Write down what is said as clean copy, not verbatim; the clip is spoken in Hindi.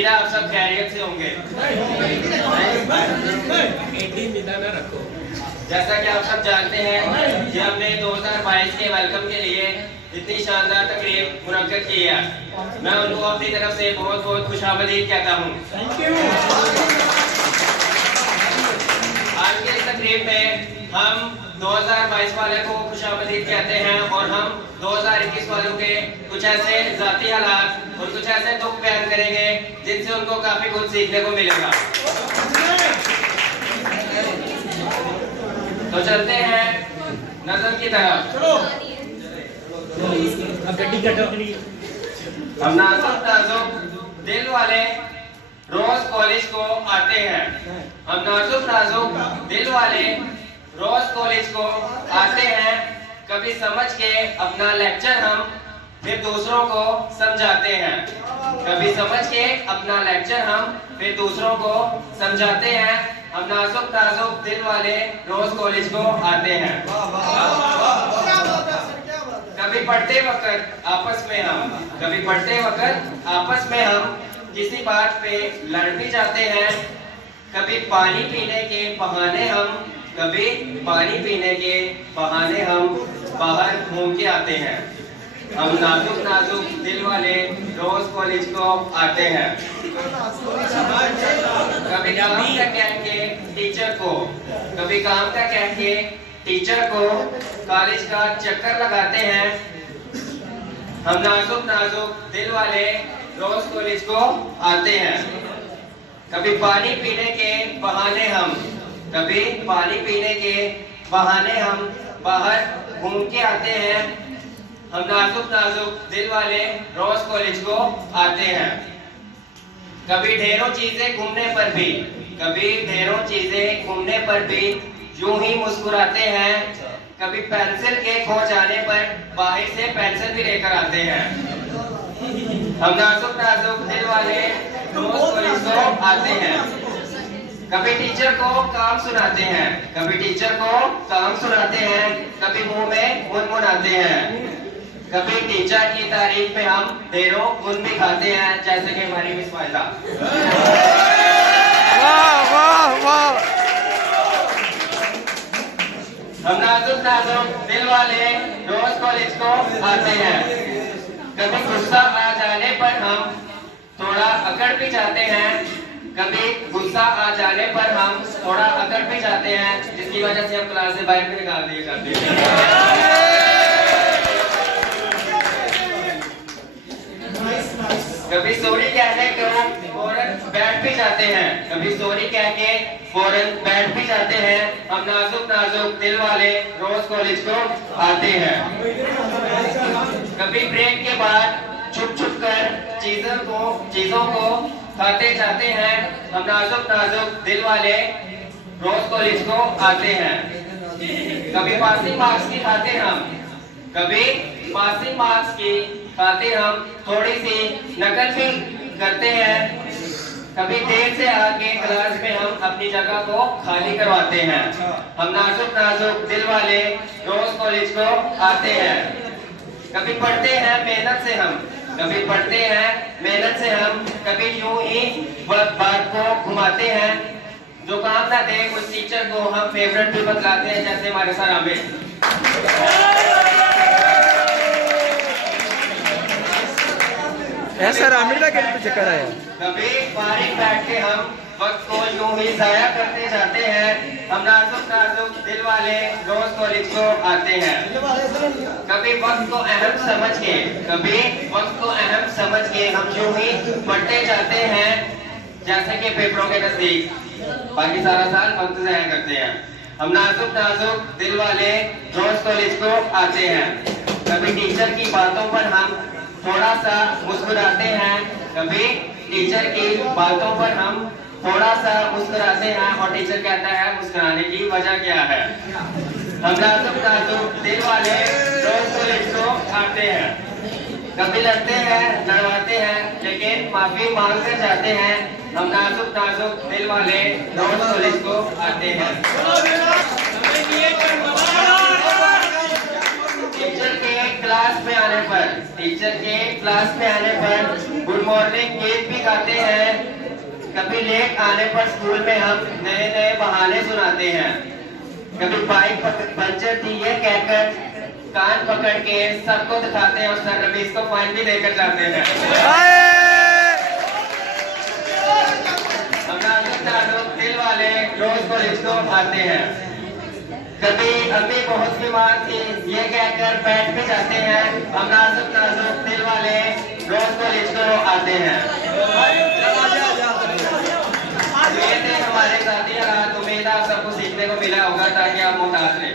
उम्मीद है आप सब खैरियत से होंगे। रखो। जैसा कि आप सब जानते हैं कि हमने 2022 के वेलकम के लिए इतनी शानदार तकरीब मुनक्कद की है। मैं उनको अपनी तरफ से बहुत बहुत खुशामदीद कहता हूँ। आज के इस तकरीब में हम 2022 वाले को खुशामदीद कहते हैं और हम 2021 वालों के कुछ ऐसे ज़ाती हालात और कुछ ऐसे दुख बयान करेंगे जिनसे उनको काफी कुछ सीखने को मिलेगा। तो चलते हैं नज़म की तरफ। हम नाजुक दिल वाले रोज कॉलेज को आते हैं। हम नाजुक दिल वाले रोज कॉलेज को आते हैं। कभी समझ के अपना लेक्चर हम फिर दूसरों को समझाते हैं। कभी समझ के अपना लेक्चर हम फिर दूसरों को समझाते हैं। हम नाजुक दिल वाले रोज कॉलेज को आते हैं। कभी पढ़ते वक्त आपस में हम किसी बात पे लड़ भी जाते हैं। कभी पानी पीने के बहाने हम बाहर घूम के आते हैं। हम नाजुक दिल वाले रोज कॉलेज को आते हैं। कभी काम का कह के टीचर को कॉलेज का चक्कर लगाते हैं। हम नाजुक दिल वाले रोज कॉलेज को आते हैं। कभी पानी पीने के बहाने हम बाहर घूम के आते हैं। हम नाजुक दिल वाले रोज कॉलेज को आते हैं। कभी ढेरों चीजें घूमने पर भी यूं ही मुस्कुराते हैं। कभी पेंसिल के खो जाने पर बाहर से पेंसिल भी लेकर आते हैं। हम नाजुक दिल वाले रोज कॉलेज को आते हैं। कभी टीचर को काम सुनाते हैं। कभी मुंह में मुनमुनाते हैं। कभी टीचर की तारीफ में हम ढेरों गुण भी खाते हैं, जैसे कि हमारी मिस फायदा। हम नाजुक दिल वाले रोज कॉलेज को आते हैं। कभी गुस्सा आ जाने पर हम थोड़ा अकड़ भी जाते हैं। जिसकी वजह से हम क्लास से बाहर भी निकाल दिए जाते हैं। कभी सॉरी कहने को फौरन बैठ भी जाते हैं। हम नाजुक दिल वाले रोज कॉलेज को आते हैं। कभी ब्रेक के बाद छुप कर चीजों को खाते जाते हैं। हम नाजुक दिल वाले रोज कॉलेज को आते हैं। कभी पासिंग मार्क्स की खातिर हम थोड़ी सी नकल भी करते हैं। कभी देर से आके क्लास में हम अपनी जगह को खाली करवाते हैं। हम नाजुक दिल वाले रोज कॉलेज को आते हैं। कभी पढ़ते हैं मेहनत से हम कभी यूं ही बात को घुमाते हैं। जो काम ना दे उस टीचर को हम फेवरेट भी बतलाते हैं, जैसे हमारे सर आमिर। सर आमिर का क्या चक्कर आया? कभी बारीक बैठ के हम वक्त को यूं ही जाया करते जाते हैं। हम नाजुक दिल वाले रोज कॉलेज को आते हैं। कभी वक्त को अहम समझ के हम यूं ही पढ़ते जाते हैं, जैसे कि पेपरों के नजदीक बाकी सारा साल वक्त जाया करते हैं। हम नाजुक दिल वाले रोज कॉलेज को आते हैं। कभी टीचर की बातों पर हम थोड़ा सा मुस्कुराते हैं। और टीचर कहता है मुस्कुराने की वजह क्या है। हम नाजुक दिल वाले रोज कॉलेज को आते हैं। कभी लड़वाते हैं लेकिन माफी मांग कर जाते हैं। हम नाजुक दिल वाले रोज कॉलेज को आते हैं। टीचर के क्लास में आने पर गुड मॉर्निंग गीत भी गाते हैं। कभी लेट आने पर स्कूल में हम नए नए बहाने सुनाते हैं। कभी बाइक पंचर थी ये कहकर कान पकड़ के सबको दिखाते हैं और सर रमेश को फाइन भी देकर जाते हैं। हम नाजुक दिल वाले रोज कॉलेज को आते हैं। कभी अम्मी बहुत बीमार थी ये कहकर बैठ भी जाते हैं। हम नाजुक दिल वाले रोज कॉलेज को आते हैं। ये थे हमारे साथी हालात। उम्मीद है आप सबको सीखने को मिला होगा ताकि आप मुमताज रहें।